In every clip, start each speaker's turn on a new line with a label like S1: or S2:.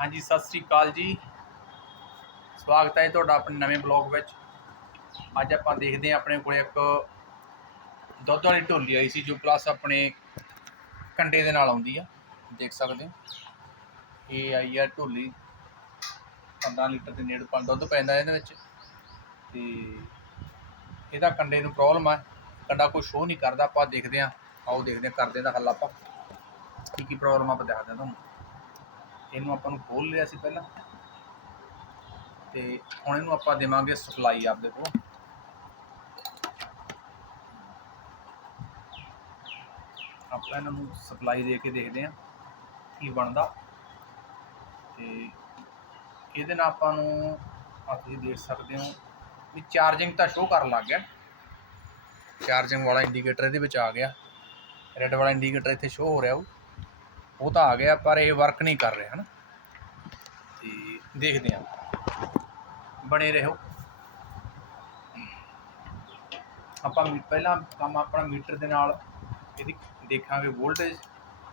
S1: ਹਾਂਜੀ, ਸਤਿ ਸ੍ਰੀ ਅਕਾਲ ਜੀ। ਸਵਾਗਤ ਹੈ ਤੁਹਾਡਾ ਆਪਣੇ ਨਵੇਂ ਬਲੌਗ ਵਿੱਚ। ਅੱਜ ਆਪਾਂ ਦੇਖਦੇ ਹਾਂ ਆਪਣੇ ਕੋਲੇ ਇੱਕ ਦੁੱਧ ਵਾਲੀ ਢੋਲੀ ਆਈ ਸੀ, ਜੋ ਪਲੱਸ ਆਪਣੇ ਕੰਡੇ ਦੇ ਨਾਲ ਆਉਂਦੀ ਆ। ਦੇਖ ਸਕਦੇ ਹੋ। ਇਹ ਆਈ ਆ ਢੋਲੀ। 15 ਲੀਟਰ ਦੇ ਨੇੜੇ ਪਾ ਦੁੱਧ ਪੈਂਦਾ ਇਹਦੇ ਵਿੱਚ। ਤੇ ਇਹਦਾ ਕੰਡੇ ਨੂੰ ਪ੍ਰੋਬਲਮ ਆ। ਕੰਡਾ ਕੋਈ ਸ਼ੋ ਨਹੀਂ ਕਰਦਾ। ਆਪਾਂ ਦੇਖਦੇ ਹਾਂ। ਆਓ ਦੇਖਦੇ ਹਾਂ, ਕਰਦੇ ਦਾ ਹੱਲ ਆਪਾਂ। ਕੀ ਕੀ ਪ੍ਰੋਬਲਮ ਆਪਾਂ ਦੇਖਦੇ ਹਾਂ ਤੁਹਾਨੂੰ। ਇਹਨੂੰ ਆਪਾਂ ਨੂੰ ਖੋਲ ਲਿਆ ਸੀ ਪਹਿਲਾਂ। ਤੇ ਹੁਣ ਇਹਨੂੰ ਆਪਾਂ ਦੇਵਾਂਗੇ ਸਪਲਾਈ ਆਪਦੇ ਕੋਲ। ਆਪਾਂ ਇਹਨਾਂ ਨੂੰ ਸਪਲਾਈ ਦੇ ਕੇ ਦੇਖਦੇ ਹਾਂ ਕੀ ਬਣਦਾ। ਤੇ ਇਹਦੇ ਨਾਲ ਆਪਾਂ ਨੂੰ ਆ ਤੁਸੀਂ ਦੇਖ ਸਕਦੇ ਹੋ ਵੀ ਚਾਰਜਿੰਗ ਤਾਂ ਸ਼ੋ ਕਰਨ ਲੱਗ ਗਿਆ। ਚਾਰਜਿੰਗ ਵਾਲਾ ਇੰਡੀਕੇਟਰ ਇਹਦੇ ਵਿੱਚ ਆ ਗਿਆ। ਰੈੱਡ ਵਾਲਾ ਇੰਡੀਕੇਟਰ ਇੱਥੇ ਸ਼ੋ ਹੋ ਰਿਹਾ ਉਹ। ਉਹ ਤਾਂ ਆ ਗਿਆ, ਪਰ ਇਹ ਵਰਕ ਨਹੀਂ ਕਰ ਰਿਹਾ, ਹਨ? ਤੇ ਦੇਖਦੇ ਹਾਂ। ਬਣੇ ਰਹੋ। ਆਪਾਂ ਪਹਿਲਾਂ ਕੰਮ ਆਪਣਾ ਮੀਟਰ ਦੇ ਨਾਲ ਇਹਦੀ ਦੇਖਾਂਗੇ ਵੋਲਟੇਜ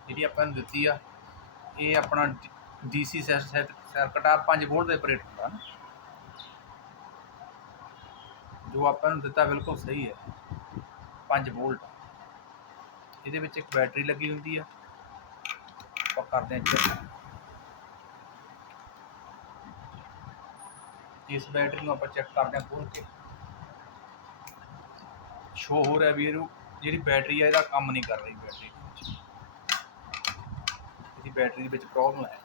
S1: ਜਿਹੜੀ ਆਪਾਂ ਨੂੰ ਦਿੱਤੀ ਆ, ਇਹ ਆਪਣਾ ਡੀਸੀ ਸਰਕਟ ਆ 5 ਵੋਲਟ ਦੇ ਆਪਰੇਟ ਹੁੰਦਾ ਨਾ ਜੋ ਆਪਾਂ ਨੂੰ ਦਿੱਤਾ ਬਿਲਕੁਲ ਸਹੀ ਹੈ 5 ਵੋਲਟ ਇਹਦੇ ਵਿੱਚ ਇੱਕ ਬੈਟਰੀ ਲੱਗੀ ਹੁੰਦੀ ਆ। ਆਪਾਂ ਕਰਦੇ ਹਾਂ ਚੈੱਕ ਇਸ ਬੈਟਰੀ ਨੂੰ ਆਪਾਂ ਚੈੱਕ ਕਰਦੇ ਹਾਂ ਖੋਲ ਕੇ। ਸ਼ੋ ਹੋ ਰਿਹਾ ਵੀ ਇਹਨੂੰ ਜਿਹੜੀ ਬੈਟਰੀ ਆ, ਇਹਦਾ ਕੰਮ ਨਹੀਂ ਕਰ ਰਹੀ ਬੈਟਰੀ ਇਹਦੀ ਬੈਟਰੀ ਦੇ ਵਿੱਚ ਪ੍ਰੋਬਲਮ ਹੈ।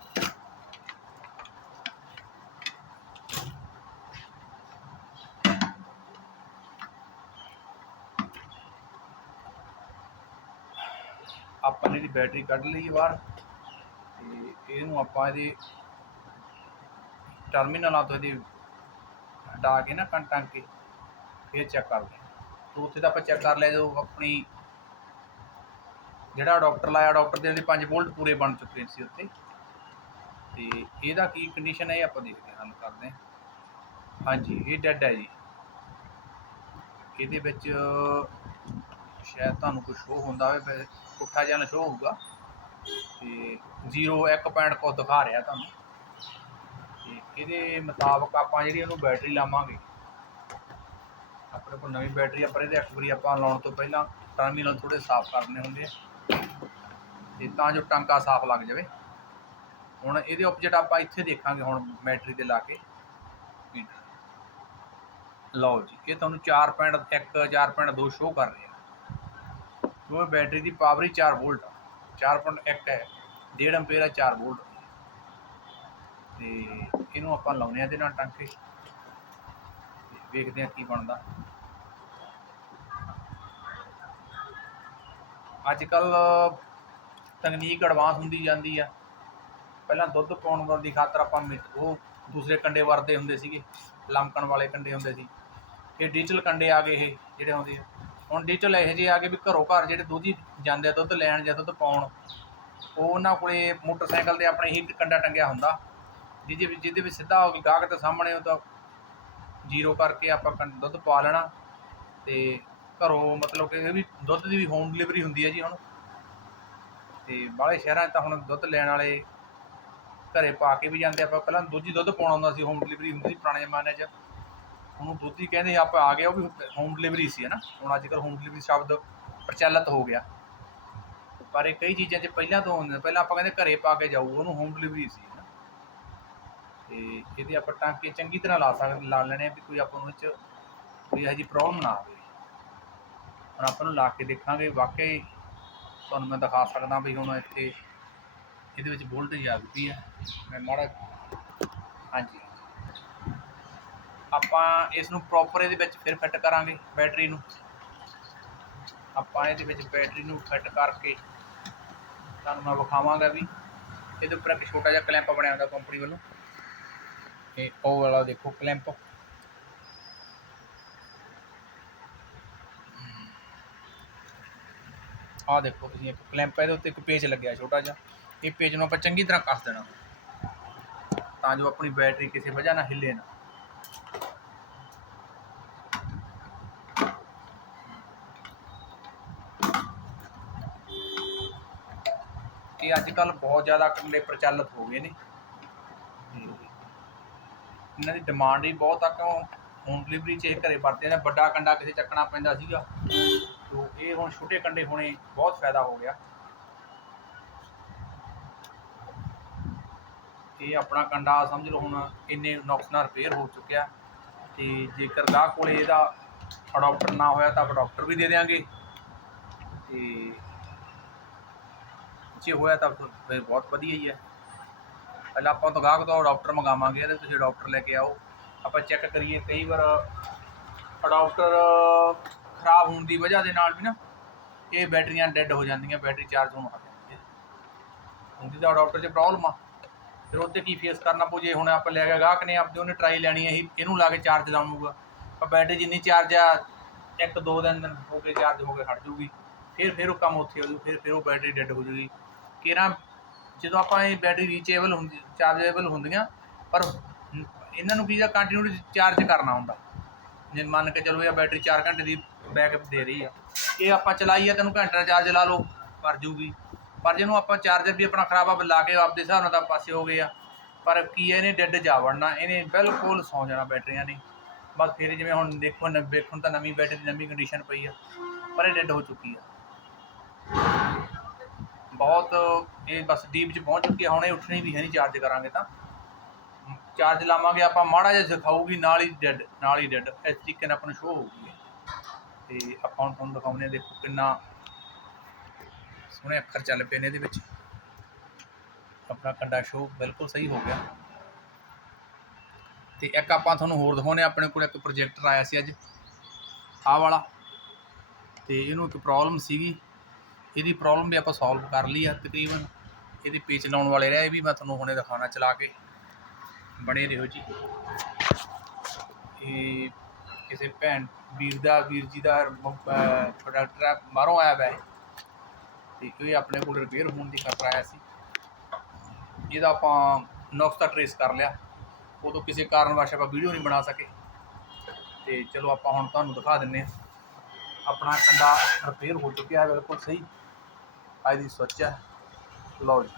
S1: ਆਪਾਂ ਨੇ ਇਹਦੀ ਬੈਟਰੀ ਕੱਢ ਲਈ ਬਾਹਰ। ਇਹਨੂੰ ਆਪਾਂ ਇਹਦੇ ਟਰਮੀਨਲਾਂ ਤੋਂ ਇਹਦੀ ਹਟਾ ਕੇ ਨਾ ਕੰਨ ਟੰਗ ਕੇ ਫਿਰ ਚੈੱਕ ਕਰਦੇ ਹਾਂ। ਉੱਥੇ ਤਾਂ ਆਪਾਂ ਚੈੱਕ ਕਰ ਲਿਆ ਜੋ ਆਪਣੀ ਜਿਹੜਾ ਡਾਕਟਰ ਲਾਇਆ ਡਾਕਟਰ ਦੇ ਉਹਦੇ 5 ਵੋਲਟ ਪੂਰੇ ਬਣ ਚੁੱਕੇ ਸੀ ਉੱਤੇ ਤੇ ਇਹਦਾ ਕੀ ਕੰਡੀਸ਼ਨ ਹੈ ਇਹ ਆਪਾਂ ਦੇਖਦੇ ਹਾਂ ਹੱਲ ਕਰਦੇ ਹਾਂ। ਹਾਂਜੀ, ਇਹ ਡੈਡ ਹੈ ਜੀ। ਇਹਦੇ ਵਿੱਚ ਸ਼ਾਇਦ ਤੁਹਾਨੂੰ ਕੁਝ ਸ਼ੋ ਹੁੰਦਾ ਹੋਵੇ ਪੁੱਠਾ ਜਿਹਾ ਸ਼ੋ ਹੋਊਗਾ। ਤੇ 0 1 ਪੁਆਇੰਟ ਕੋ ਦਿਖਾ ਰਿਹਾ ਤੁਹਾਨੂੰ। ਤੇ ਇਹਦੇ ਮੁਤਾਬਕ ਆਪਾਂ ਜਿਹੜੀ ਉਹਨੂੰ ਬੈਟਰੀ ਲਾਵਾਂਗੇ, ਆਪਣੇ ਕੋਲ ਨਵੀਂ ਬੈਟਰੀ ਆ, ਪਰ ਇਹਦੇ ਇੱਕ ਵਾਰੀ ਆਪਾਂ ਲਾਉਣ ਤੋਂ ਪਹਿਲਾਂ ਟਰਮੀਨਲ ਥੋੜੇ ਸਾਫ਼ ਕਰਨੇ ਹੁੰਦੇ ਆ। ਤੇ ਤਾਂ ਜੋ ਟਾਂਕਾ ਸਾਫ਼ ਲੱਗ ਜਾਵੇ। ਹੁਣ ਇਹਦੇ ਆਪੋਜੀਟ ਆਪਾਂ ਇੱਥੇ ਦੇਖਾਂਗੇ ਹੁਣ ਬੈਟਰੀ ਤੇ ਲਾ ਕੇ। ਲਓ ਜੀ, ਇਹ ਤੁਹਾਨੂੰ 4.1 4.2 ਸ਼ੋ ਕਰ ਰਿਹਾ। ਉਹ ਬੈਟਰੀ ਦੀ ਪਾਵਰ ਹੀ 4 ਵੋਲਟ 4.1 ਹੈ 1.5 ਐਂਪੀਅਰ ਹੈ 4 ਵੋਲਟ ਤੇ ਇਹਨੂੰ ਆਪਾਂ ਲਾਉਨੇ ਆ ਇਹਦੇ ਨਾਲ ਟਾਂਕੇ। ਵੇਖਦੇ ਆ ਕੀ ਬਣਦਾ। ਅੱਜ ਕੱਲ ਤਕਨੀਕ ਐਡਵਾਂਸ ਹੁੰਦੀ ਜਾਂਦੀ ਆ। ਪਹਿਲਾਂ ਦੁੱਧ ਪਾਉਣ ਦੀ ਖਾਤਰ ਆਪਾਂ ਮਿ- ਉਹ ਦੂਸਰੇ ਕੰਡੇ ਵਰਤੇ ਹੁੰਦੇ ਸੀਗੇ। ਲਮਕਣ ਵਾਲੇ ਕੰਡੇ ਹੁੰਦੇ ਸੀ। ਇਹ ਡਿਜੀਟਲ ਕੰਡੇ ਆ ਗਏ ਇਹ, ਜਿਹੜੇ ਹੁੰਦੇ ਆ। ਹੁਣ ਡਿਜੀਟਲ ਇਹੋ ਜਿਹੇ ਆ ਗਏ ਵੀ ਘਰੋਂ ਘਰ ਜਿਹੜੇ ਦੁੱਧੀ ਜਾਂਦੇ ਆ, ਦੁੱਧ ਲੈਣ ਜਾਂ ਦੁੱਧ ਪਾਉਣ, ਉਹ ਉਹਨਾਂ ਕੋਲੇ ਮੋਟਰਸਾਈਕਲ ਤੇ ਆਪਣੇ ਹੀ ਕੰਡਾ ਟੰਗਿਆ ਹੁੰਦਾ। ਜਿਹਦੇ ਵਿੱਚ ਜਿਹਦੇ ਵਿੱਚ ਸਿੱਧਾ ਹੋ ਕੇ ਗਾਹਕ ਦੇ ਸਾਹਮਣੇ ਉਹ ਤਾਂ ਜ਼ੀਰੋ ਕਰਕੇ ਆਪਾਂ ਕੰ- ਦੁੱਧ ਪਾ ਲੈਣਾ ਤੇ ਘਰੋਂ ਮਤਲਬ ਕਿ ਇਹ ਵੀ ਦੁੱਧ ਦੀ ਵੀ ਹੋਮ ਡਿਲੀਵਰੀ ਹੁੰਦੀ ਹੈ ਜੀ ਹੁਣ। ਤੇ ਬਾਹਲੇ ਸ਼ਹਿਰਾਂ 'ਚ ਤਾਂ ਹੁਣ ਦੁੱਧ ਲੈਣ ਵਾਲੇ ਘਰੇ ਪਾ ਕੇ ਵੀ ਜਾਂਦੇ ਆਪਾਂ ਪਹਿਲਾਂ ਦੂਜੀ ਦੁੱਧ ਪਾਉਣਾ ਹੁੰਦਾ ਸੀ, ਹੋਮ ਡਿਲੀਵਰੀ ਹੁੰਦੀ ਸੀ ਪੁਰਾਣੇ ਜ਼ਮਾਨੇ 'ਚ। ਉਹਨੂੰ ਦੁੱਧ ਕਹਿੰਦੇ ਆਪਾਂ ਆ ਗਿਆ ਉਹ ਵੀ ਹੋਮ ਡਿਲੀਵਰੀ ਸੀ, ਹੈ ਨਾ? ਹੁਣ ਅੱਜ ਕੱਲ੍ਹ ਹੋਮ ਡਿਲੀਵਰੀ ਸ਼ਬਦ ਪ੍ਰਚਲਿਤ ਹੋ ਗਿਆ। ਪਰ ਇਹ ਕਈ ਚੀਜ਼ਾਂ 'ਚ ਪਹਿਲਾਂ ਤੋਂ ਹੁੰਦੇ, ਪਹਿਲਾਂ ਆਪਾਂ ਕਹਿੰਦੇ ਘਰੇ ਪਾ ਕੇ ਜਾਊ ਉਹਨੂੰ ਹੋਮ ਡਿਲੀਵਰੀ ਸੀ, ਹੈ ਨਾ? ਤੇ ਇਹਦੇ ਆਪਾਂ ਟਾਂਕੇ ਚੰਗੀ ਤਰ੍ਹਾਂ ਲਾ ਸਕਦੇ ਲਾ ਲੈਣੇ ਵੀ ਕੋਈ ਆਪਾਂ ਨੂੰ ਇਹ 'ਚ ਕੋਈ ਇਹੋ ਜਿਹੀ ਪ੍ਰੋਬਲਮ ਨਾ ਆਵੇ। ਹੁਣ ਆਪਾਂ ਨੂੰ ਲਾ ਕੇ ਦੇਖਾਂਗੇ, ਵਾਕਈ ਤੁਹਾਨੂੰ ਮੈਂ ਦਿਖਾ ਸਕਦਾ ਵੀ ਹੁਣ ਇੱਥੇ ਇਹਦੇ ਵਿੱਚ ਵੋਲਟੇਜ ਆ ਗਈ ਹੈ। ਮੈਂ ਮਾੜਾ ਹਾਂਜੀ। ਆਪਾਂ ਇਸ ਨੂੰ ਪ੍ਰੋਪਰ ਇਹਦੇ ਵਿੱਚ ਫਿਰ ਫਿੱਟ ਕਰਾਂਗੇ ਬੈਟਰੀ ਨੂੰ। ਆਪਾਂ ਇਹਦੇ ਵਿੱਚ ਬੈਟਰੀ ਨੂੰ ਫਿੱਟ ਕਰਕੇ ਤੁਹਾਨੂੰ ਮੈਂ ਵਿਖਾਵਾਂਗਾ ਵੀ ਇਹਦੇ ਉੱਪਰ ਇੱਕ ਛੋਟਾ ਜਿਹਾ ਕਲੈਂਪ ਬਣਿਆ ਹੁੰਦਾ ਕੰਪਨੀ ਵੱਲੋਂ। ਇਹ ਉਹ ਵਾਲਾ ਦੇਖੋ ਕਲੈਂਪ ਆਹ ਦੇਖੋ ਤੁਸੀਂ ਇੱਕ ਕਲੈਂਪ ਹੈ ਇਹਦੇ ਉੱਤੇ ਇੱਕ ਪੇਜ ਲੱਗਿਆ ਛੋਟਾ ਜਿਹਾ। ਇਹ ਪੇਜ ਨੂੰ ਆਪਾਂ ਚੰਗੀ ਤਰ੍ਹਾਂ ਕੱਸ ਦੇਣਾ। ਤਾਂ ਜੋ ਆਪਣੀ ਬੈਟਰੀ ਕਿਸੇ ਵਜ੍ਹਾ ਨਾਲ ਹਿੱਲੇ ਨਾ। ਇਹ ਅੱਜ ਕੱਲ ਬਹੁਤ ਜ਼ਿਆਦਾ ਕੰਡੇ ਪ੍ਰਚਲਿਤ ਹੋ ਗਏ ਨੇ। ਇਹਨਾਂ ਦੀ ਡਿਮਾਂਡ ਵੀ ਬਹੁਤ ਆ, ਕਿਉਂ ਹੋਮ ਡਿਲੀਵਰੀ 'ਚ ਇਹ ਘਰੇ ਵਰਤੇ ਨੇ, ਵੱਡਾ ਕੰਡਾ ਕਿਸੇ ਚੱਕਣਾ ਪੈਂਦਾ ਸੀਗਾ। ਤੋ ਇਹ ਹੁਣ ਛੋਟੇ ਕੰਡੇ ਹੋਣੇ ਬਹੁਤ ਫਾਇਦਾ ਹੋ ਗਿਆ। ਇਹ ਆਪਣਾ ਕੰਡਾ ਸਮਝ ਲਓ ਹੁਣ ਇੰਨੇ ਨੁਕਸ ਨਾਲ ਰਿਪੇਅਰ ਹੋ ਚੁੱਕਿਆ। ਤੇ ਜੇਕਰ ਗਾਹ ਕੋਲੇ ਇਹਦਾ ਅਡਾਪਟਰ ਨਾ ਹੋਇਆ ਤਾਂ ਅਡਾਪਟਰ ਵੀ ਦੇ ਦੇਵਾਂਗੇ ਤੇ ਜੇ ਹੋਇਆ ਤਾਂ ਫਿਰ ਫਿਰ ਬਹੁਤ ਵਧੀਆ ਹੀ ਹੈ। ਪਹਿਲਾਂ ਆਪਾਂ ਤੋਂ ਗਾਹਕ ਤੋਂ ਅਡਾਪਟਰ ਮੰਗਾਵਾਂਗੇ ਤੇ ਤੁਸੀਂ ਅਡਾਪਟਰ ਲੈ ਕੇ ਆਓ। ਆਪਾਂ ਚੈੱਕ ਕਰੀਏ, ਕਈ ਵਾਰ ਅਡਾਪਟਰ ਖਰਾਬ ਹੋਣ ਦੀ ਵਜ੍ਹਾ ਦੇ ਨਾਲ ਵੀ ਨਾ ਇਹ ਬੈਟਰੀਆਂ ਡੈੱਡ ਹੋ ਜਾਂਦੀਆਂ, ਬੈਟਰੀ ਚਾਰਜ ਹੋਣ ਲੱਗ ਜਾਂਦੀ ਹੈ। ਹੁੰਦੀ ਤਾਂ ਅਡਾਪਟਰ 'ਚ ਪ੍ਰੋਬਲਮ ਆ, ਫਿਰ ਉਹਤੇ ਕੀ ਫੇਸ ਕਰਨਾ ਪਊ? ਜੇ ਹੁਣ ਆਪਾਂ ਲੈ ਗਿਆ ਗਾਹਕ ਨੇ, ਆਪਦੇ ਉਹਨੇ ਟਰਾਈ ਲੈਣੀ ਹੈ ਇਹਨੂੰ ਲਾ ਕੇ ਚਾਰਜ ਲਾਉਂਗਾ ਪਰ ਬੈਟਰੀ ਜਿੰਨੀ ਚਾਰਜ ਆ, ਇੱਕ ਦੋ ਦਿਨ ਦਿਨ ਹੋ ਕੇ ਚਾਰਜ ਹੋ ਕੇ ਹਟ ਜੂਗੀ ਫਿਰ ਫਿਰ ਉਹ ਕੰਮ ਉੱਥੇ ਹੋ ਜੂ ਫਿਰ ਫਿਰ ਉਹ ਬੈਟਰੀ ਡੈੱਡ ਹੋ ਜੂਗੀ ਕਿਰਾਂ ਜਦੋਂ ਆਪਾਂ ਇਹ ਬੈਟਰੀ ਰੀਚੇਬਲ ਹੁੰਦੀ ਚਾਰਜੇਬਲ ਹੁੰਦੀਆਂ, ਪਰ ਇਹਨਾਂ ਨੂੰ ਕੀ ਆ ਕੰਟੀਨਿਊ ਚਾਰਜ ਕਰਨਾ ਹੁੰਦਾ। ਜੇ ਮੰਨ ਕੇ ਚਲੋ ਇਹ ਬੈਟਰੀ 4 ਘੰਟੇ ਦੀ ਬੈਕਅਪ ਦੇ ਰਹੀ ਆ, ਇਹ ਆਪਾਂ ਚਲਾਈ ਆ, ਤੈਨੂੰ ਘੰਟਾ ਚਾਰਜ ਲਾ ਲਓ ਪਰ ਜੂਗੀ। ਪਰ ਜਿਹਨੂੰ ਆਪਾਂ ਚਾਰਜਰ ਵੀ ਆਪਣਾ ਖਰਾਬ ਆ, ਲਾ ਕੇ ਆਪਦੇ ਹਿਸਾਬ ਨਾਲ ਤਾਂ ਪਾਸੇ ਹੋ ਗਏ ਆ। ਪਰ ਕੀ ਹੈ ਇਹਨੇ ਡੈੱਡ ਜਾ ਵੜਨਾ, ਇਹਨੇ ਬਿਲਕੁਲ ਸੌ ਜਾਣਾ ਬੈਟਰੀਆਂ ਨੇ। ਬਸ ਫਿਰ ਜਿਵੇਂ ਹੁਣ ਦੇਖੋ, ਨ- ਵੇਖਣ ਤਾਂ ਨਵੀਂ ਬੈਟਰੀ ਦੀ ਨਵੀਂ ਕੰਡੀਸ਼ਨ ਪਈ ਆ, ਪਰ ਇਹ ਡੈੱਡ ਹੋ ਚੁੱਕੀ ਆ। ਬਹੁਤ ਇਹ ਬਸ ਡੀਪ ਚ ਪਹੁੰਚ ਚੁੱਕੀ ਆ, ਹੁਣ ਇਹ ਉੱਠਣੀ ਵੀ ਹੈ ਨਹੀਂ ਚਾਰਜ ਕਰਾਂਗੇ ਤਾਂ। ਚਾਰਜ ਲਾਵਾਂਗੇ ਆਪਾਂ, ਮਾੜਾ ਜਿਹਾ ਦਿਖਾਊਗੀ ਨਾਲ ਹੀ ਡੈੱਡ ਨਾਲ ਹੀ ਡੈੱਡ ਇਸ ਤਰੀਕੇ ਨਾਲ ਆਪਾਂ ਨੂੰ ਸ਼ੋਅ ਹੋਊਗੀ ਇਹ। ਤੇ ਆਪਾਂ ਹੁਣ ਤੁਹਾਨੂੰ ਦਿਖਾਉਂਦੇ ਹਾਂ, ਦੇਖੋ ਕਿੰਨਾ ਸੋਹਣੇ ਅੱਖਰ ਚੱਲ ਪਏ ਨੇ ਇਹਦੇ ਵਿੱਚ। ਆਪਣਾ ਕੰਡਾ ਸ਼ੋਅ ਬਿਲਕੁਲ ਸਹੀ ਹੋ ਗਿਆ। ਤੇ ਇੱਕ ਆਪਾਂ ਤੁਹਾਨੂੰ ਹੋਰ ਦਿਖਾਉਂਦੇ ਹਾਂ, ਆਪਣੇ ਕੋਲ ਇੱਕ ਪ੍ਰੋਜੈਕਟਰ ਆਇਆ ਸੀ ਅੱਜ। ਆਹ ਵਾਲਾ। ਤੇ ਇਹਨੂੰ ਇੱਕ ਪ੍ਰੋਬਲਮ ਸੀਗੀ। ਇਹਦੀ ਪ੍ਰੋਬਲਮ ਵੀ ਆਪਾਂ ਸੋਲਵ ਕਰ ਲਈ ਆ ਤਕਰੀਬਨ। ਇਹਦੇ ਪੇਚ ਲਾਉਣ ਵਾਲੇ ਰਹੇ ਵੀ ਮੈਂ ਤੁਹਾਨੂੰ ਹੁਣੇ ਦਿਖਾਉਣਾ ਚਲਾ ਕੇ। ਬਣੇ ਰਹੋ ਜੀ। ਇਹ ਕਿਸੇ ਭੈਣ, ਵੀਰ ਦਾ, ਵੀਰ ਜੀ ਦਾ ਪ੍ਰੋਡਕਟ ਹੈ, ਬਾਹਰੋਂ ਆਇਆ ਵੈ ਤੇ ਇਹ ਆਪਣੇ ਕੋਲ ਰਿਪੇਅਰ ਹੋਣ ਦੀ ਖਤਰਾ ਆਇਆ ਸੀ। ਇਹਦਾ ਆਪਾਂ ਨੁਕਸ ਤਾਂ ਟਰੇਸ ਕਰ ਲਿਆ। ਉਦੋਂ ਕਿਸੇ ਕਾਰਨ ਵਸ਼ ਆਪਾਂ ਵੀਡੀਓ ਨਹੀਂ ਬਣਾ ਸਕੇ। ਤੇ ਚਲੋ ਆਪਾਂ ਹੁਣ ਤੁਹਾਨੂੰ ਦਿਖਾ ਦਿੰਨੇ ਆ। ਆਪਣਾ ਕੰਡਾ ਰਿਪੇਅਰ ਹੋ ਚੁੱਕਿਆ ਹੈ ਬਿਲਕੁਲ ਸਹੀ। ਅੱਜ ਦੀ ਸੋਚ ਹੈ। ਲਓ ਜੀ।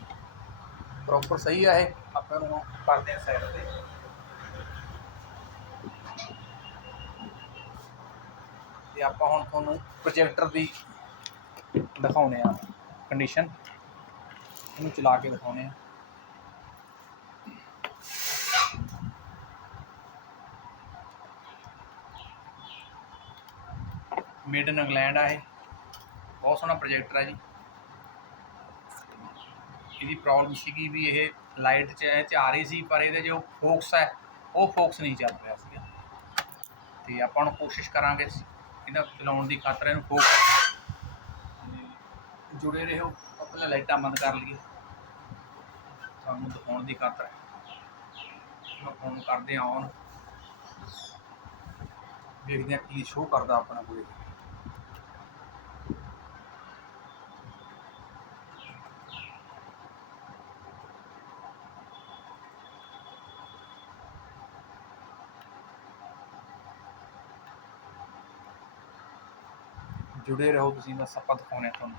S1: ਪ੍ਰੋਪਰ ਸਹੀ ਆ ਇਹ। ਆਪਾਂ ਨੂੰ ਕਰਦੇ ਹਾਂ ਸਾਈਡ ਤੇ। ਤੇ ਆਪਾਂ ਹੁਣ ਤੁਹਾਨੂੰ ਪ੍ਰੋਜੈਕਟਰ ਦੀ ਦਿਖਾਉਨੇ ਆ ਕੰਡੀਸ਼ਨ ਇਹਨੂੰ ਚਲਾ ਕੇ ਦਿਖਾਉਨੇ ਆ ਮੇਡ ਇਨ ਇੰਗਲੈਂਡ ਆ ਇਹ। ਬਹੁਤ ਸੋਹਣਾ ਪ੍ਰੋਜੈਕਟਰ ਹੈ ਜੀ। ਇਹਦੀ ਪ੍ਰੋਬਲਮ ਸੀਗੀ ਵੀ ਇਹ ਲਾਈਟ 'ਚ ਇਹ 'ਚ ਆ ਰਹੀ ਸੀ, ਪਰ ਇਹਦੇ ਜੋ ਫੋਕਸ ਹੈ, ਉਹ ਫੋਕਸ ਨਹੀਂ ਚੱਲ ਰਿਹਾ ਸੀਗਾ। ਤੇ ਆਪਾਂ ਨੂੰ ਕੋਸ਼ਿਸ਼ ਕਰਾਂਗੇ ਇਹਦਾ ਚਲਾਉਣ ਦੀ ਖਾਤਰ ਇਹਨੂੰ ਫੋਕਸ ਜੁੜੇ ਰਹੋ ਆਪਾਂ ਪਹਿਲਾਂ ਲਾਈਟਾਂ ਬੰਦ ਕਰ ਲਈਏ। ਤੁਹਾਨੂੰ ਦਿਖਾਉਣ ਦੀ ਖਾਤਰ। ਮੈਂ ਫੋਨ ਕਰਦੇ ਹਾਂ ਔਨ ਦੇਖਦੇ ਹਾਂ ਕੀ ਸ਼ੋਅ ਕਰਦਾ ਆਪਣਾ ਕੋਈ। ਜੁੜੇ ਰਹੋ ਤੁਸੀਂ, ਬਸ ਆਪਾਂ ਦਿਖਾਉਣੇ ਤੁਹਾਨੂੰ।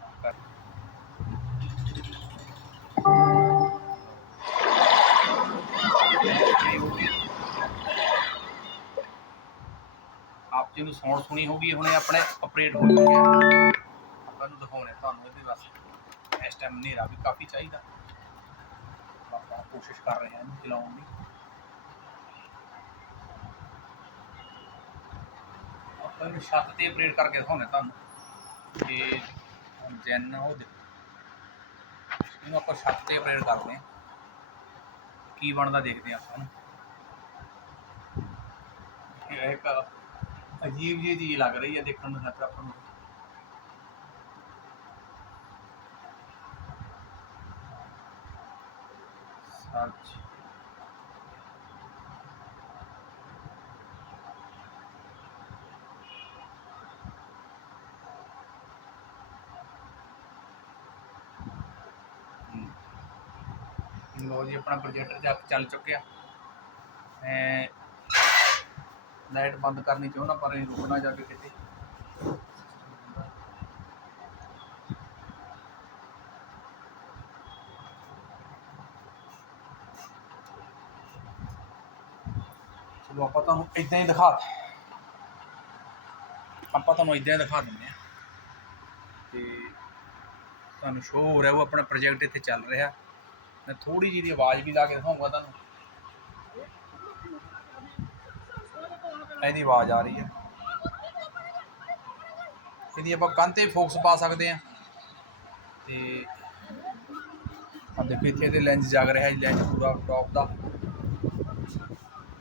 S1: ਆਪ ਜੀ ਨੂੰ ਸੌਣ ਸੁਣੀ ਹੋਗੀ ਹੁਣੇ ਆਪਣੇ ਆਪਰੇਟ ਹੋ ਚੁੱਕੇ ਆ। ਦਿਖਾਉਣੇ ਤੁਹਾਨੂੰ ਇਹਦੇ ਬਸ। ਇਸ ਟਾਈਮ ਹਨੇਰਾ ਵੀ ਕਾਫੀ ਚਾਹੀਦਾ। ਆਪਾਂ ਕੋਸ਼ਿਸ਼ ਕਰ ਰਹੇ ਹਾਂ ਇਹਨੂੰ ਚਲਾਉਣ ਦੀ। ਆਪਾਂ ਇਹਨੂੰ ਛੱਤ ਤੇ ਆਪਰੇਟ ਕਰਕੇ ਦਿਖਾਉਣੇ ਤੁਹਾਨੂੰ। ਤੇ ਜੈਨ ਉਹ ਇਹਨੂੰ ਆਪਾਂ ਛੱਤ ਤੇ ਆਪਰੇਟ ਕਰਦੇ ਹਾਂ। ਕੀ ਬਣਦਾ ਦੇਖਦੇ ਹਾਂ ਆਪਾਂ ਨੂੰ। ਇਹ ਇੱਕ ਅਜੀਬ ਜਿਹੀ ਚੀਜ਼ ਲੱਗ ਰਹੀ ਹੈ ਦੇਖਣ ਨੂੰ ਛੱਤ ਆਪਾਂ ਨੂੰ। ਸਰਚ ਲੋ ਜੀ, ਆਪਣਾ ਪ੍ਰੋਜੈਕਟਰ ਜਾ ਚੱਲ ਚੁੱਕਿਆ। ਮੈਂ ਲਾਈਟ ਬੰਦ ਕਰਨੀ ਚਾਹੁੰਦਾ, ਪਰ ਇਹ ਰੁਕਣਾ ਜਾ ਕੇ ਕਿਤੇ। ਚਲੋ ਆਪਾਂ ਤੁਹਾਨੂੰ ਇਦਾਂ ਹੀ ਦਿਖਾ ਆਪਾਂ ਤੁਹਾਨੂੰ ਇਦਾਂ ਹੀ ਦਿਖਾ ਦਿੰਦੇ ਆ ਤੇ ਤੁਹਾਨੂੰ ਸ਼ੋਅ ਹੋ ਰਿਹਾ, ਉਹ ਆਪਣਾ ਪ੍ਰੋਜੈਕਟ ਇੱਥੇ ਚੱਲ ਰਿਹਾ। ਮੈਂ ਥੋੜੀ ਜਿਹੀ ਦੀ ਆਵਾਜ਼ ਵੀ ਲਾ ਕੇ ਦਿਖਾਉਂਗਾ ਤੁਹਾਨੂੰ। ਇਹਦੀ ਆਵਾਜ਼ ਆ ਰਹੀ ਹੈ। ਇਹਦੀ ਆਪਾਂ ਕੰਧ ਤੇ ਫੋਕਸ ਪਾ ਸਕਦੇ ਆ ਤੇ ਆ ਦੇਖੋ, ਇੱਥੇ ਤੇ ਲੈਂਸ ਜਗ ਰਿਹਾ ਜੀ ਲੈਂਸ ਪੂਰਾ ਟੌਪ ਦਾ।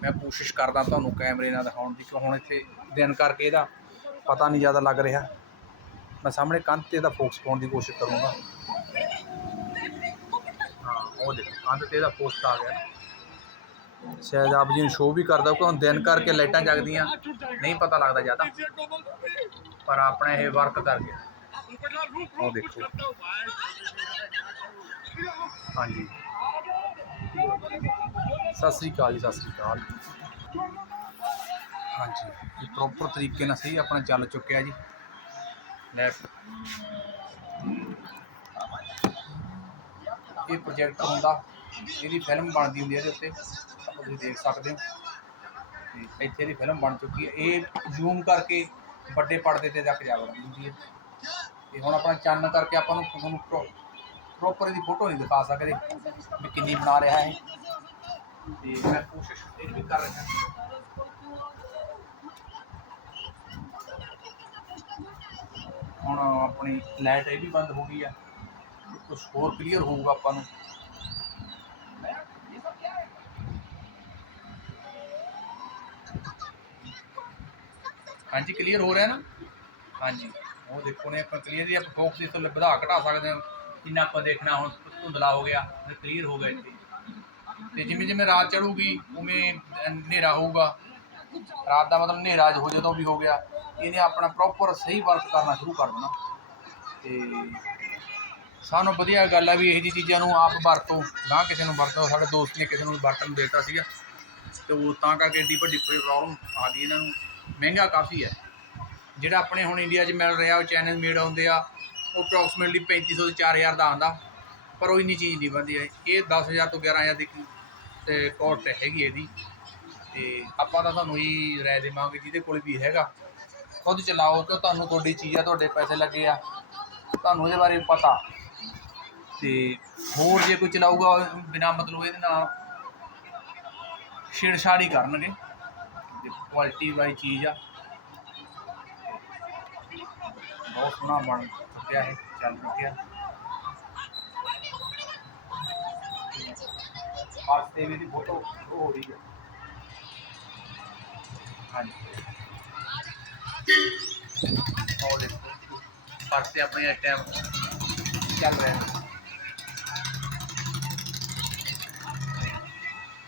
S1: ਮੈਂ ਕੋਸ਼ਿਸ਼ ਕਰਦਾ ਤੁਹਾਨੂੰ ਕੈਮਰੇ ਨਾਲ ਦਿਖਾਉਣ ਦੀ ਕਿ ਹੁਣ ਇੱਥੇ ਦਿਨ ਕਰਕੇ ਇਹਦਾ ਪਤਾ ਨਹੀਂ ਜ਼ਿਆਦਾ ਲੱਗ ਰਿਹਾ। ਮੈਂ ਸਾਹਮਣੇ ਕੰਧ ਤੇ ਇਹਦਾ ਫੋਕਸ ਪਾਉਣ ਦੀ ਕੋਸ਼ਿਸ਼ ਕਰੂੰਗਾ। ਉਹ ਦੇਖੋ, ਕੰਧ ਤੇ ਇਹਦਾ ਫੋਕਸ ਆ ਗਿਆ। ਸ਼ਾਇਦ ਆਪ ਜੀ ਨੂੰ ਸ਼ੋਅ ਵੀ ਕਰਦਾ ਕਿ ਦਿਨ ਕਰਕੇ ਲਾਈਟਾਂ ਜਗਦੀਆਂ, ਨਹੀਂ ਪਤਾ ਲੱਗਦਾ ਜ਼ਿਆਦਾ। ਪਰ ਆਪਣਾ ਇਹ ਵਰਕ ਕਰ ਗਿਆ। ਉਹ ਦੇਖੋ। ਹਾਂਜੀ। ਸਤਿ ਸ੍ਰੀ ਅਕਾਲ ਜੀ, ਸਤਿ ਸ੍ਰੀ ਅਕਾਲ। ਹਾਂਜੀ। ਇਹ ਪ੍ਰੋਪਰ ਤਰੀਕੇ ਨਾਲ ਸਹੀ ਆਪਣਾ ਚੱਲ ਚੁੱਕਿਆ ਜੀ। ਲੈਫਟ ਇਹ ਪ੍ਰੋਜੈਕਟਰ ਹੁੰਦਾ ਇਹਦੀ ਫਿਲਮ ਬਣਦੀ ਹੁੰਦੀ ਹੈ ਇਹਦੇ ਉੱਤੇ ਤੁਸੀਂ ਦੇਖ ਸਕਦੇ ਹੋ। ਤੇ ਇੱਥੇ ਦੀ ਫਿਲਮ ਬਣ ਚੁੱਕੀ ਹੈ ਇਹ ਜ਼ੂਮ ਕਰਕੇ ਵੱਡੇ ਪਰਦੇ ਤੇ ਤੱਕ ਜਾ ਵੜਦੀ ਹੁੰਦੀ ਹੈ ਤੇ ਹੁਣ ਆਪਣਾ ਚੰਨ ਕਰਕੇ ਆਪਾਂ ਨੂੰ ਤੁਹਾਨੂੰ ਪ੍ਰੋਪਰ ਇਹਦੀ ਫੋਟੋ ਨਹੀਂ ਦਿਖਾ ਸਕਦੇ ਵੀ ਕਿੰਨੀ ਬਣਾ ਰਿਹਾ ਹੈ ਤੇ ਮੈਂ ਕੋਸ਼ਿਸ਼ ਇਹ ਵੀ ਕਰ ਰਿਹਾ। ਹੁਣ ਆਪਣੀ ਲਾਈਟ ਇਹ ਵੀ ਬੰਦ ਹੋ ਗਈ ਆ। ਕੁਝ ਹੋਰ ਕਲੀਅਰ ਹੋਊਗਾ ਆਪਾਂ ਨੂੰ। ਹਾਂਜੀ ਕਲੀਅਰ ਹੋ ਰਿਹਾ ਨਾ? ਹਾਂਜੀ। ਉਹ ਦੇਖੋ ਨੇ ਆਪਾਂ ਕਲੀਅਰ ਦੀ ਆਪਾਂ ਫੋਕਸ ਇਸ ਤੋਂ ਵਧਾ ਘਟਾ ਸਕਦੇ ਹਾਂ। ਜਿੰਨਾ ਆਪਾਂ ਦੇਖਣਾ ਹੁਣ ਧੁੰਦਲਾ ਹੋ ਗਿਆ, ਤੇ ਕਲੀਅਰ ਹੋ ਗਿਆ ਇੱਥੇ। ਤੇ ਜਿਵੇਂ ਜਿਵੇਂ ਰਾਤ ਚੜੂਗੀ ਉਵੇਂ ਹਨੇਰਾ ਹੋਊਗਾ। ਰਾਤ ਦਾ ਮਤਲਬ ਹਨੇਰਾ ਹੋ ਜਦੋਂ ਵੀ ਹੋ ਗਿਆ, ਇਹਨੇ ਆਪਣਾ ਪ੍ਰੋਪਰ ਸਹੀ ਵਰਕ ਕਰਨਾ ਸ਼ੁਰੂ ਕਰ ਦੇਣਾ। ਤੇ ਸਾਨੂੰ ਵਧੀਆ ਗੱਲ ਆ ਵੀ ਇਹੋ ਜਿਹੀ ਚੀਜ਼ਾਂ ਨੂੰ ਆਪ ਵਰਤੋ, ਨਾ ਕਿਸੇ ਨੂੰ ਵਰਤੋ। ਸਾਡੇ ਦੋਸਤ ਨੇ ਕਿਸੇ ਨੂੰ ਵਰਤਣ ਨੂੰ ਦਿੱਤਾ ਸੀਗਾ। ਤੇ ਉਹ ਤਾਂ ਕਰਕੇ ਏਡੀ ਵੱਡੀ ਪ੍ਰੋਬਲਮ ਆ ਗਈ ਇਹਨਾਂ ਨੂੰ। ਮਹਿੰਗਾ ਕਾਫੀ ਹੈ ਜਿਹੜਾ ਆਪਣੇ ਹੁਣ ਇੰਡੀਆ 'ਚ ਮਿਲ ਰਿਹਾ, ਉਹ ਚਾਈਨੀਜ਼ ਮੇਡ ਆਉਂਦੇ ਆ, ਉਹ ਅਪਰੋਕਸੀਮੇਟਲੀ 3500 ਤੋਂ 4000 ਦਾ ਆਉਂਦਾ। ਪਰ ਉਹ ਇੰਨੀ ਚੀਜ਼ ਨਹੀਂ ਬਣਦੀ ਹੈ। ਇਹ 10000 ਤੋਂ 11000 ਦੀ ਤੇ ਕੋਸਟ ਹੈਗੀ ਇਹਦੀ। ਤੇ ਆਪਾਂ ਤਾਂ ਤੁਹਾਨੂੰ ਹੀ ਰਾਏ ਦੇਵਾਂਗੇ ਜਿਹਦੇ ਕੋਲ ਵੀ ਹੈਗਾ। ਖੁਦ ਚਲਾਓ ਕਿ ਤੁਹਾਨੂੰ ਤੁਹਾਡੀ ਚੀਜ਼ ਆ, ਤੁਹਾਡੇ ਪੈਸੇ ਲੱਗੇ ਆ। ਤੁਹਾਨੂੰ ਇਹਦੇ ਬਾਰੇ ਪਤਾ। ਤੇ ਹੋਰ ਜੇ ਕੋਈ ਚਲਾਊਗਾ ਬਿਨਾ ਮਤਲਬ ਇਹਦੇ ਨਾਲ ਛੇੜਛਾੜ ਹੀ ਕਰਨਗੇ ਕੁਆਲਿਟੀ ਵਾਲੀ ਚੀਜ਼ ਆ। ਬਹੁਤ ਸੋਹਣਾ ਬਣ ਚੁੱਕਿਆ ਹੈ ਚੱਲ ਚੁੱਕਿਆ ਅੱਜ ਵੀ ਦੀ ਫੋਟੋ ਹੋ ਰਹੀ ਹੈ ਹਾਂਜੀ। ਉਹ ਦੇਖੋ ਆਪਣੇ ਟਾਈਮ ਚੱਲ ਰਿਹਾ। ਹੈ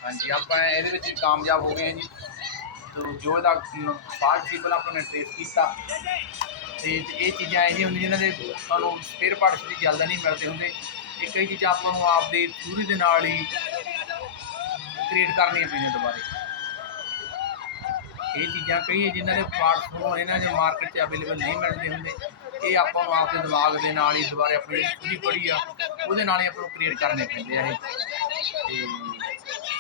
S1: ਹਾਂਜੀ, ਆਪਾਂ ਇਹਦੇ ਵਿੱਚ ਕਾਮਯਾਬ ਹੋ ਗਏ ਹਾਂ ਜੀ। ਤੋ ਜੋ ਇਹਦਾ ਪਾਰਟ ਸੀ ਪਹਿਲਾਂ ਆਪਾਂ ਨੇ ਟ੍ਰੇਸ ਕੀਤਾ। ਤੇ ਇਹ ਚੀਜ਼ਾਂ ਇਹ ਹੁੰਦੀਆਂ ਜਿਨ੍ਹਾਂ ਦੇ ਤੁਹਾਨੂੰ ਸਪੇਅਰ ਪਾਰਟਸ ਵੀ ਜਲਦੀ ਨਹੀਂ ਮਿਲਦੇ ਹੁੰਦੇ। ਇਹ ਕਈ ਚੀਜ਼ਾਂ ਆਪਾਂ ਨੂੰ ਆਪਦੇ ਥਿਊਰੀ ਦੇ ਨਾਲ ਹੀ ਕ੍ਰੀਏਟ ਕਰਨੀਆਂ ਪੈਂਦੀਆਂ ਦੁਬਾਰੇ। ਇਹ ਚੀਜ਼ਾਂ ਕਈ ਜਿਨ੍ਹਾਂ ਦੇ ਪਾਰਟਸ ਨੂੰ ਇਹਨਾਂ ਦੇ ਮਾਰਕੀਟ 'ਚ ਅਵੇਲੇਬਲ ਨਹੀਂ ਮਿਲਦੇ ਹੁੰਦੇ। ਇਹ ਆਪਾਂ ਨੂੰ ਆਪਦੇ ਦਿਮਾਗ ਦੇ ਨਾਲ ਹੀ ਦੁਬਾਰੇ ਆਪਣੀ ਜਿਹੜੀ ਪੜੀ ਆ। ਉਹਦੇ ਨਾਲ ਹੀ ਆਪਾਂ ਨੂੰ ਕ੍ਰੀਏਟ ਕਰਨੇ ਪੈਂਦੇ ਆ ਇਹ। ਤੇ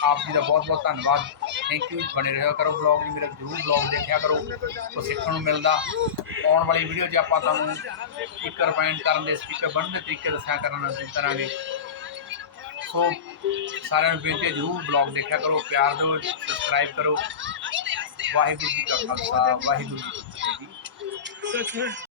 S1: ਆਪ ਜੀ ਦਾ ਬਹੁਤ ਬਹੁਤ ਧੰਨਵਾਦ। ਥੈਂਕ ਯੂ ਬਣੇ ਰਹਿਆ ਕਰੋ ਬਲੌਗ ਨੂੰ ਮੇਰਾ ਜ਼ਰੂਰ ਬਲੌਗ ਦੇਖਿਆ ਕਰੋ। ਕੁਛ ਸਿੱਖਣ ਨੂੰ ਮਿਲਦਾ। ਆਉਣ ਵਾਲੀ ਵੀਡੀਓ 'ਚ ਆਪਾਂ ਤੁਹਾਨੂੰ ਸਪੀਕਰ ਬਾਈਂਡ ਕਰਨ ਦੇ ਸਪੀਕਰ ਬਣਨ ਦੇ ਤਰੀਕੇ ਦੱਸਿਆ ਕਰਨਾ ਕਰਾਂਗੇ ਸੋ ਸਾਰਿਆਂ ਨੂੰ ਬੇਨਤੀ ਜ਼ਰੂਰ ਬਲੌਗ ਦੇਖਿਆ ਕਰੋ। ਪਿਆਰ ਦਿਓ ਸਬਸਕ੍ਰਾਈਬ ਕਰੋ। ਵਾਹਿਗੁਰੂ ਜੀ ਕਾ ਖਾਲਸਾ। ਵਾਹਿਗੁਰੂ ਜੀ ਕੀ ਫਤਿਹ